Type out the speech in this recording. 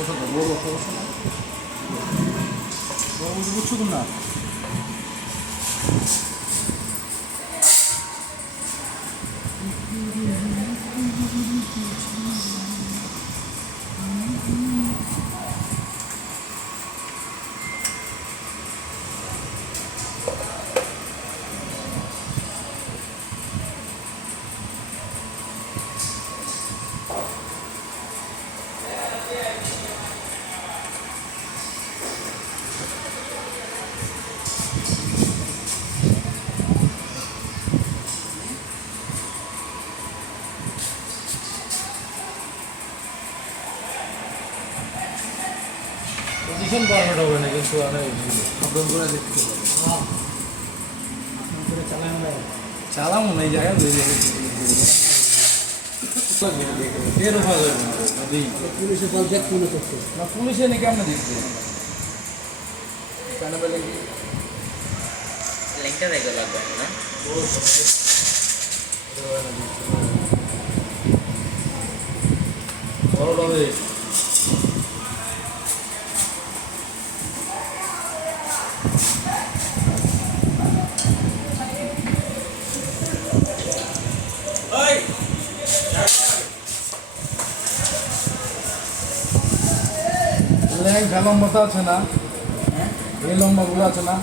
বড় সমস্যা না, বড় বুঝছো তোমরা? পজিশন পারফেক্ট হবে না, কিন্তু আমি আপডাউন করে দেখতে পাবো। হ্যাঁ, চালামো না এই জায়গায় পুলিশে পঞ্চায়েত তুলে করছে না, পুলিশে নাকি আমরা দিচ্ছে বড় লম্বাটা আছে না, এই লম্বাগুলো আছে না।